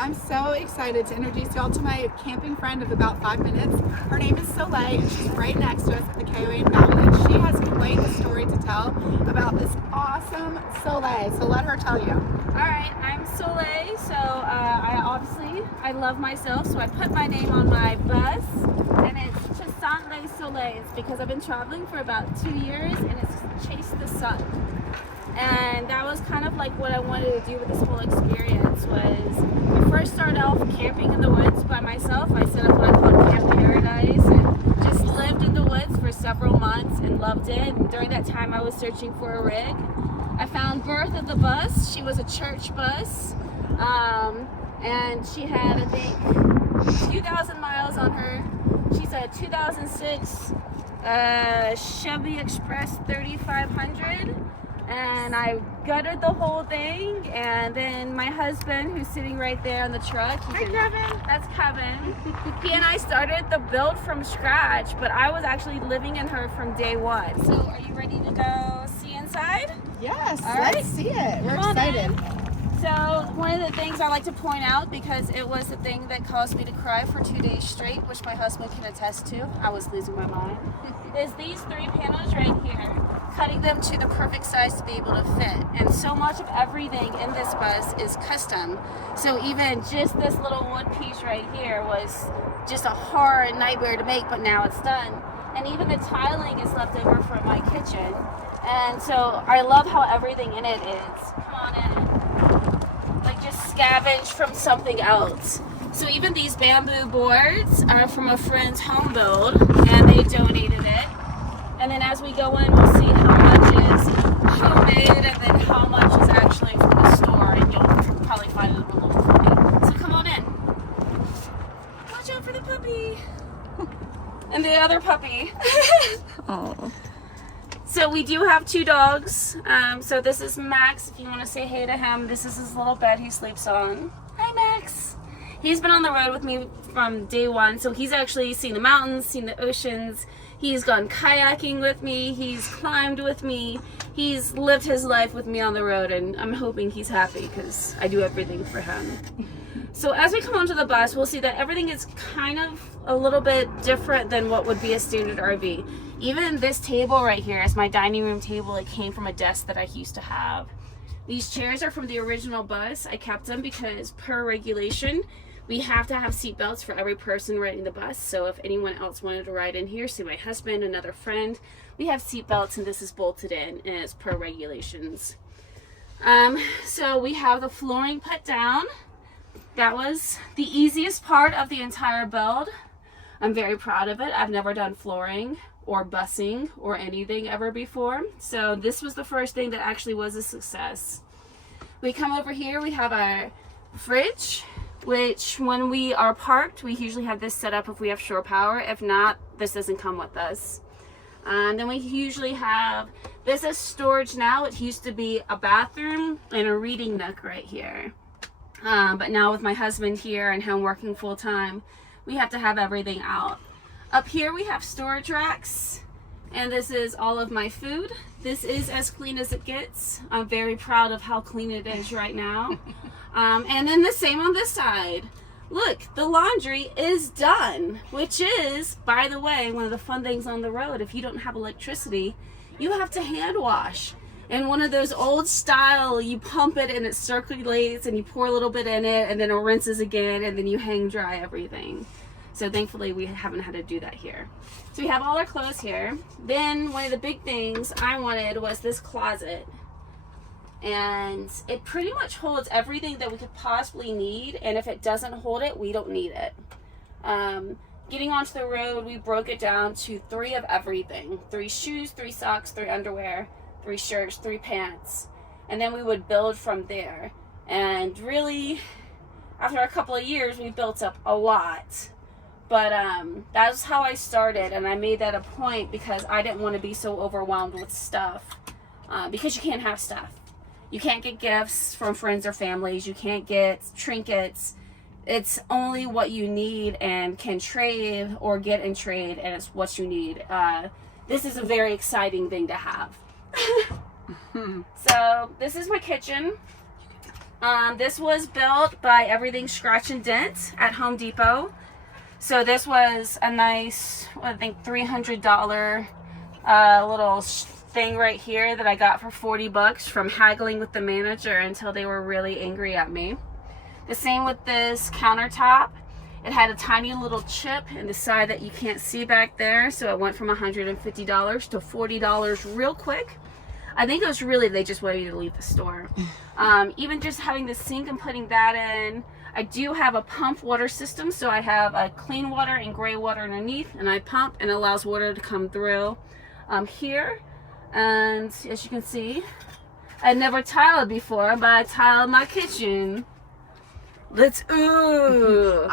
I'm so excited to introduce y'all to my camping friend of about 5 minutes. Her name is Soleil, and she's right next to us at the KOA in Mountain, and she has quite a story to tell about this awesome Soleil. So let her tell you. Alright, I'm Soleil, so I love myself, so I put my name on my bus, and it's Soleil. It's because I've been traveling for about 2 years, and it's Chase the Sun. And that was kind of like what I wanted to do with this whole experience. Was I first started off camping in the woods by myself. I set up what I called Camp Paradise and just lived in the woods for several months and loved it. And during that time I was searching for a rig. I found Bertha the bus. She was a church bus, and she had, I think, 2,000 miles on her. She's a 2006 Chevy Express 3500. And I gutted the whole thing, and then my husband, who's sitting right there on the truck, Hi, Kevin. that's Kevin. He and I started the build from scratch, but I was actually living in her from day one. So are you ready to go see inside? Yes, All right. let's see it. We're Come on excited. So one of the things I like to point out, because it was the thing that caused me to cry for 2 days straight, which my husband can attest to, I was losing my mind, is these 3 panels right here, cutting them to the perfect size to be able to fit. And so much of everything in this bus is custom. So even just this little wood piece right here was just a hard nightmare to make, but now it's done. And even the tiling is left over from my kitchen. And so I love how everything in it is. Come on in. Like just scavenged from something else. So even these bamboo boards are from a friend's home build, and they donated it. And then as we go in, we'll see how much is homemade and then how much is actually from the store, and you'll probably find it a little funny. So come on in. Watch out for the puppy. And the other puppy. Oh. So we do have 2 dogs. So this is Max, if you want to say hey to him. This is his little bed he sleeps on. Hi, Max. He's been on the road with me from day one, so he's actually seen the mountains, seen the oceans. He's gone kayaking with me. He's climbed with me. He's lived his life with me on the road, and I'm hoping he's happy because I do everything for him. So as we come onto the bus, we'll see that everything is kind of a little bit different than what would be a standard RV. Even this table right here is my dining room table. It came from a desk that I used to have. These chairs are from the original bus. I kept them because per regulation, we have to have seat belts for every person riding the bus. So if anyone else wanted to ride in here, say my husband, another friend, we have seat belts, and this is bolted in as per regulations. So we have the flooring put down. That was the easiest part of the entire build. I'm very proud of it. I've never done flooring or busing or anything ever before. So this was the first thing that actually was a success. We come over here, we have our fridge, which when we are parked, we usually have this set up if we have shore power. If not, this doesn't come with us. And then we usually have, this is storage now. It used to be a bathroom and a reading nook right here. But now with my husband here and him working full time, we have to have everything out. Up here we have storage racks, and this is all of my food. This is as clean as it gets. I'm very proud of how clean it is right now. And then the same on this side. Look, the laundry is done, which is, by the way, one of the fun things on the road. If you don't have electricity, you have to hand wash. And one of those old style, you pump it and it circulates and you pour a little bit in it and then it rinses again and then you hang dry everything. So thankfully we haven't had to do that here. So we have all our clothes here. Then one of the big things I wanted was this closet. And it pretty much holds everything that we could possibly need, and if it doesn't hold it, we don't need it. Getting onto the road, we broke it down to 3 of everything. 3 shoes, 3 socks, 3 underwear, 3 shirts, 3 pants, and then we would build from there. And really, after a couple of years, we built up a lot. But that's how I started, and I made that a point because I didn't want to be so overwhelmed with stuff, because you can't have stuff. You can't get gifts from friends or families. You can't get trinkets. It's only what you need and can trade or get and trade, and it's what you need. This is a very exciting thing to have. So this is my kitchen. This was built by RVing Scratch and Dent at Home Depot. So this was a nice, I think $300 little thing right here that I got for 40 bucks from haggling with the manager until they were really angry at me. The same with this countertop. It had a tiny little chip in the side that you can't see back there, so it went from $150 to $40 real quick. I think it was really, they just wanted me to leave the store. Even just having the sink and putting that in. I do have a pump water system, so I have a clean water and gray water underneath, and I pump and it allows water to come through here. And as you can see, I never tiled before, but I tiled my kitchen. Let's ooh.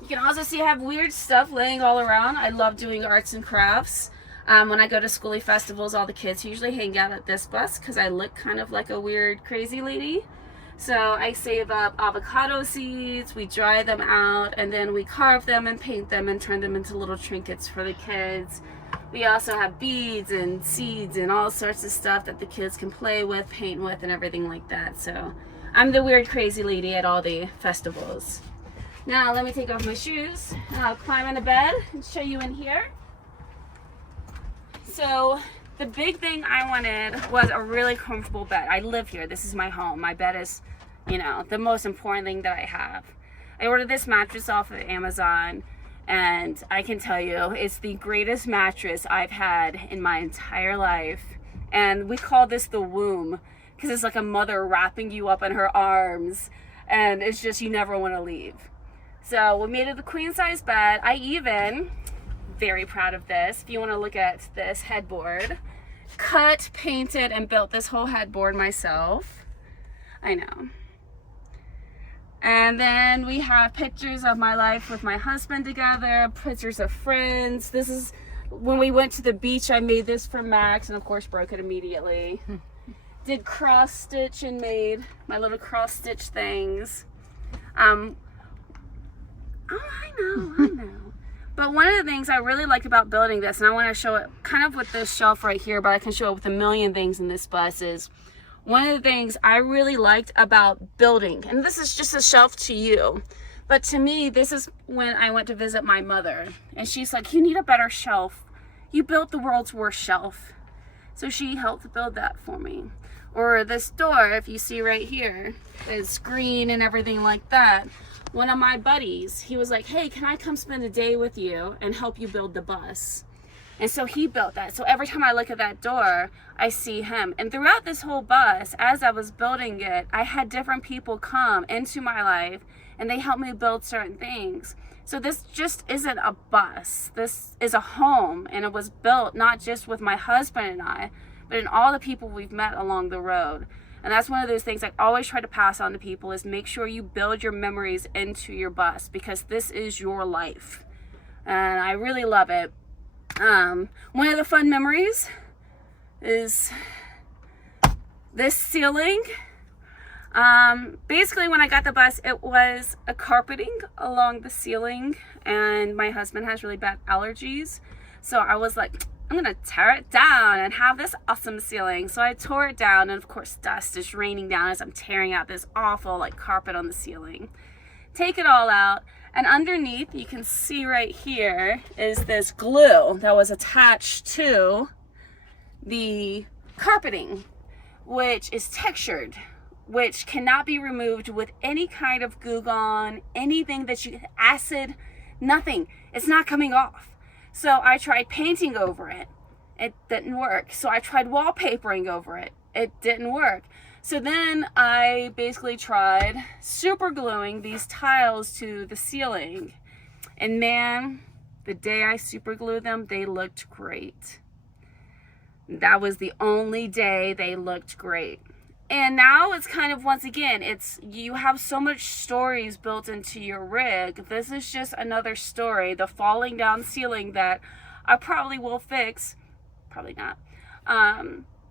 You can also see I have weird stuff laying all around. I love doing arts and crafts. When I go to Skoolie festivals, all the kids usually hang out at this bus because I look kind of like a weird crazy lady. So I save up avocado seeds, we dry them out, and then we carve them and paint them and turn them into little trinkets for the kids. We also have beads and seeds and all sorts of stuff that the kids can play with, paint with, and everything like that. So I'm the weird crazy lady at all the festivals. Now let me take off my shoes and I'll climb into bed and show you in here. So the big thing I wanted was a really comfortable bed. I live here. This is my home. My bed is, you know, the most important thing that I have. I ordered this mattress off of Amazon, and I can tell you it's the greatest mattress I've had in my entire life. And we call this the womb because it's like a mother wrapping you up in her arms, and it's just, you never want to leave. So we made it the queen size bed. I even, very proud of this, if you want to look at this headboard, cut, painted, and built this whole headboard myself. I know. And then we have pictures of my life with my husband together, pictures of friends. This is when we went to the beach. I made this for Max and of course broke it immediately. Did cross stitch and made my little cross stitch things. I know. But one of the things I really like about building this, and I want to show it kind of with this shelf right here, but I can show it with a million things in this bus, is one of the things I really liked about building, and this is just a shelf to you, but to me, this is when I went to visit my mother, and she's like, you need a better shelf. You built the world's worst shelf. So she helped build that for me. Or this door, if you see right here, is green and everything like that. One of my buddies, he was like, hey, can I come spend a day with you and help you build the bus? And so he built that. So every time I look at that door, I see him. And throughout this whole bus, as I was building it, I had different people come into my life and they helped me build certain things. So this just isn't a bus. This is a home, and it was built not just with my husband and I, but in all the people we've met along the road. And that's one of those things I always try to pass on to people, is make sure you build your memories into your bus, because this is your life. And I really love it. One of the fun memories is this ceiling. Basically when I got the bus, it was a carpeting along the ceiling, and my husband has really bad allergies. So I was like, I'm gonna tear it down and have this awesome ceiling. So I tore it down, and of course dust is raining down as I'm tearing out this awful like carpet on the ceiling. Take it all out, and underneath you can see right here is this glue that was attached to the carpeting, which is textured, which cannot be removed with any kind of Goo Gone, anything that you, acid, nothing. It's not coming off. So I tried painting over it. It didn't work. So I tried wallpapering over it. It didn't work. So then I basically tried super gluing these tiles to the ceiling. And man, the day I super glued them, they looked great. That was the only day they looked great. And now it's kind of, once again, it's, you have so much stories built into your rig. This is just another story, the falling down ceiling that I probably will fix, probably not.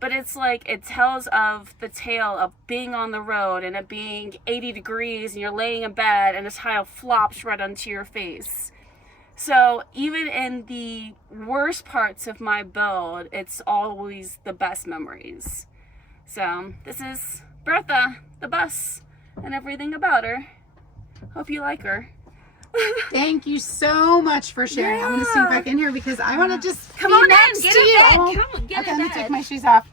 But it's like, it tells of the tale of being on the road and it being 80 degrees and you're laying in bed and a tile flops right onto your face. So even in the worst parts of my build, it's always the best memories. So this is Bertha, the bus, and everything about her. Hope you like her. Thank you so much for sharing. Yeah. I'm going to sneak back in here because I want to just Come be on next in, get to in you. bed. Oh, Come on, get okay, in let me bed. take my shoes off.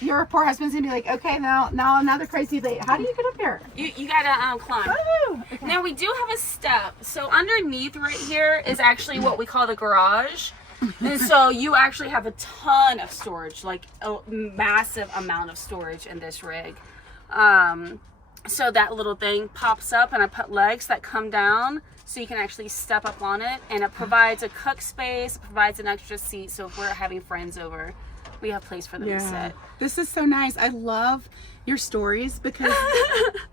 Your poor husband's going to be like, okay, now another crazy lady. How do you get up here? You gotta climb. Oh, okay. Now we do have a step. So underneath right here is actually what we call the garage. And so you actually have a ton of storage, like a massive amount of storage in this rig. So that little thing pops up and I put legs that come down so you can actually step up on it, and it provides a cook space, it provides an extra seat, so if we're having friends over, we have place for them to sit. This is so nice. I love your stories because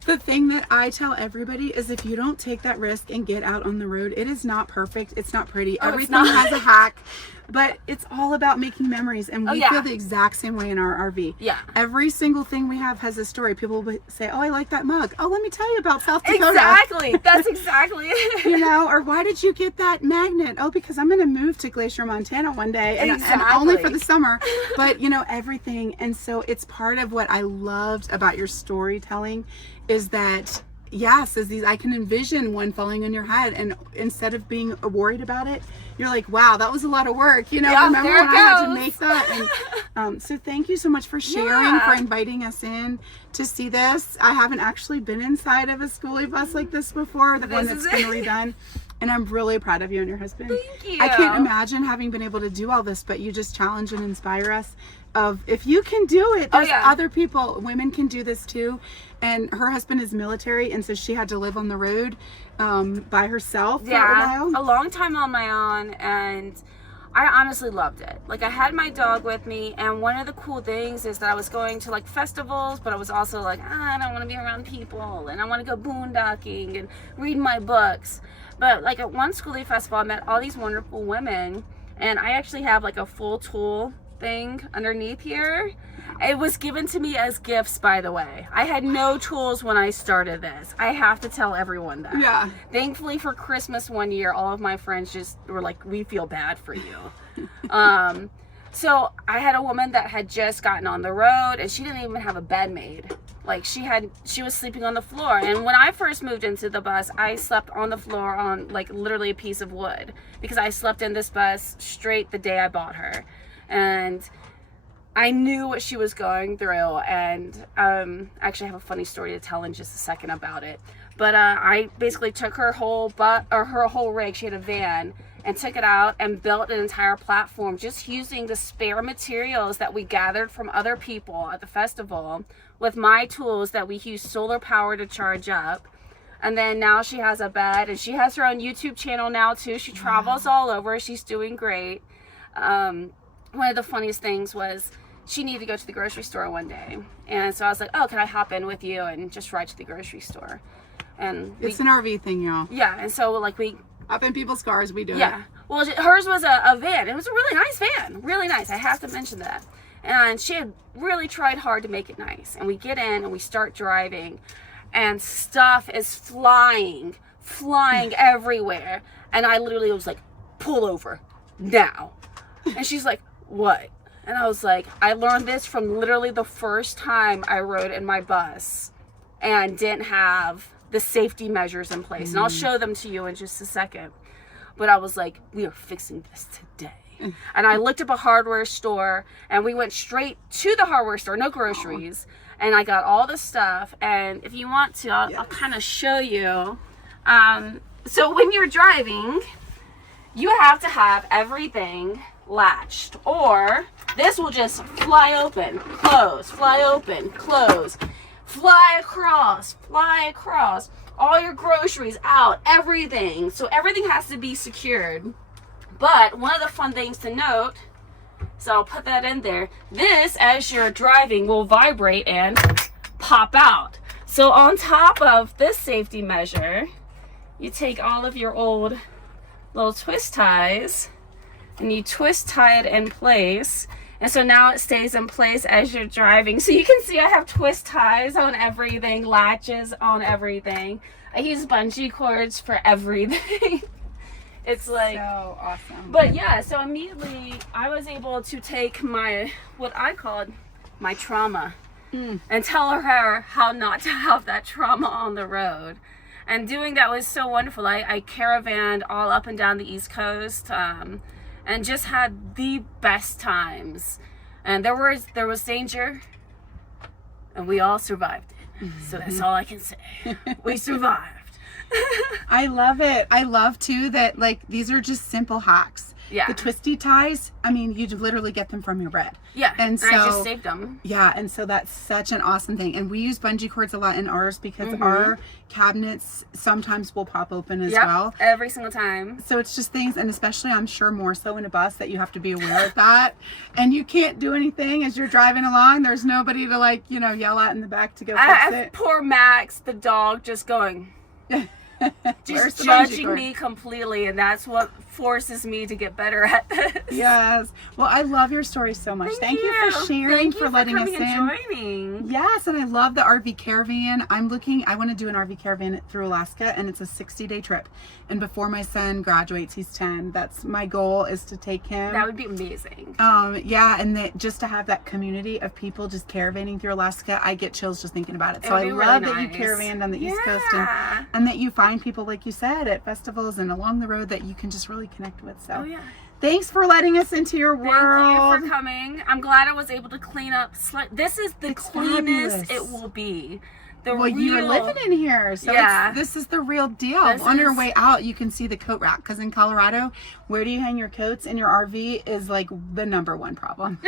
the thing that I tell everybody is if you don't take that risk and get out on the road, it is not perfect. It's not pretty. Everything has a hack, but it's all about making memories. And we feel the exact same way in our RV. Yeah. Every single thing we have has a story. People will say, oh, I like that mug. Oh, let me tell you about South Dakota. Exactly. That's exactly it. You know, or why did you get that magnet? Oh, because I'm going to move to Glacier, Montana one day, and only for the summer. But, you know, everything. And so it's part of what I loved about your storytelling is that, yes, as these, I can envision one falling on your head, and instead of being worried about it, you're like, wow, that was a lot of work. You know, remember when I had to make that? And so thank you so much for sharing, for inviting us in to see this. I haven't actually been inside of a Skoolie bus like this before, the one that's been redone. And I'm really proud of you and your husband. Thank you. I can't imagine having been able to do all this, but you just challenge and inspire us of if you can do it, there's other people, women can do this too. And her husband is military, and so she had to live on the road by herself for a while. A long time on my own, and I honestly loved it. Like, I had my dog with me, and one of the cool things is that I was going to like festivals, but I was also like, I don't want to be around people, and I want to go boondocking and read my books. But like at one Skoolie festival, I met all these wonderful women, and I actually have like a full tool thing underneath here. It was given to me as gifts, by the way. I had no tools when I started this. I have to tell everyone that. Yeah. Thankfully for Christmas one year, all of my friends just were like, we feel bad for you. So I had a woman that had just gotten on the road, and she didn't even have a bed made. Like, she was sleeping on the floor. And when I first moved into the bus, I slept on the floor on like literally a piece of wood, because I slept in this bus straight the day I bought her. And I knew what she was going through, and actually I have a funny story to tell in just a second about it. But I basically took her whole rig, she had a van, and took it out and built an entire platform just using the spare materials that we gathered from other people at the festival with my tools that we used solar power to charge up. And then now she has a bed, and she has her own YouTube channel now too. She travels all over. She's doing great. One of the funniest things was she needed to go to the grocery store one day, and so I was like, oh, can I hop in with you and just ride to the grocery store? And it's an RV thing, y'all. Yeah. And so like we up in people's cars, we do it. Yeah. Well, hers was a van. It was a really nice van, really nice, I have to mention that. And she had really tried hard to make it nice. And we get in and we start driving, and stuff is flying everywhere, and I literally was like, pull over now. And she's like, what? And I was like, I learned this from literally the first time I rode in my bus and didn't have the safety measures in place. And I'll show them to you in just a second. But I was like, we are fixing this today. And I looked up a hardware store, and we went straight to the hardware store, no groceries. And I got all the stuff. And if you want to, I'll kind of show you. So when you're driving, you have to have everything latched, or this will just fly open, close, fly open, close, fly across, all your groceries out, everything. So everything has to be secured. But one of the fun things to note, so I'll put that in there, this, as you're driving, will vibrate and pop out. So on top of this safety measure, you take all of your old little twist ties and you twist tie it in place, and so now it stays in place as you're driving. So you can see I have twist ties on everything, latches on everything. I use bungee cords for everything. It's like so awesome. But yeah, so immediately I was able to take my, what I called my trauma and tell her how not to have that trauma on the road. And doing that was so wonderful. I caravanned all up and down the East Coast, and just had the best times. And there was danger, and we all survived it. So that's all I can say. We survived. I love it. I love too that like these are just simple hacks. Yeah. The twisty ties, I mean, you literally get them from your bread. Yeah. And so I just saved them. Yeah, and so that's such an awesome thing. And we use bungee cords a lot in ours because our cabinets sometimes will pop open as well. Every single time. So it's just things, and especially I'm sure more so in a bus, that you have to be aware of that. And you can't do anything as you're driving along. There's nobody to like, you know, yell at in the back to go fix it. Poor Max, the dog, just going... just judging me completely, and that's what forces me to get better at this. Yes. Well, I love your story so much. Thank you for sharing, for letting us in. Joining. Yes, and I love the RV caravan. I want to do an RV caravan through Alaska, and it's a 60-day trip. And before my son graduates, he's 10. That's my goal, is to take him. That would be amazing. Yeah, and that just to have that community of people just caravanning through Alaska, I get chills just thinking about it. So I love that you caravanned on the East Coast, and that you find people, like you said, at festivals and along the road that you can just really connect with. So thanks for letting us into your world. Thank you for coming. I'm glad I was able to clean up. This is the cleanest it will be. You're living in here, so this is the real deal. On your way out, you can see the coat rack, because in Colorado, where do you hang your coats in your RV is like the #1 problem.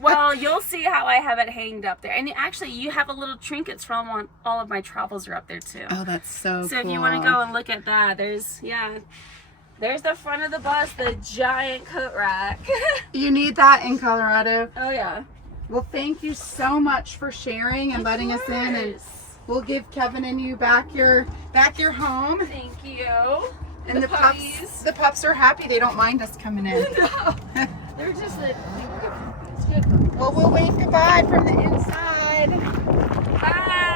Well, you'll see how I have it hanged up there. And actually, you have a little trinkets from all of my travels are up there too. Oh, that's so cool. So if you want to go and look at that, there's the front of the bus, the giant coat rack. You need that in Colorado. Oh yeah. Well, thank you so much for sharing and letting us in, and we'll give Kevin and you back your home. Thank you. And the pups are happy. They don't mind us coming in. No. They're just it's good. Well, we'll wave goodbye from the inside. Bye.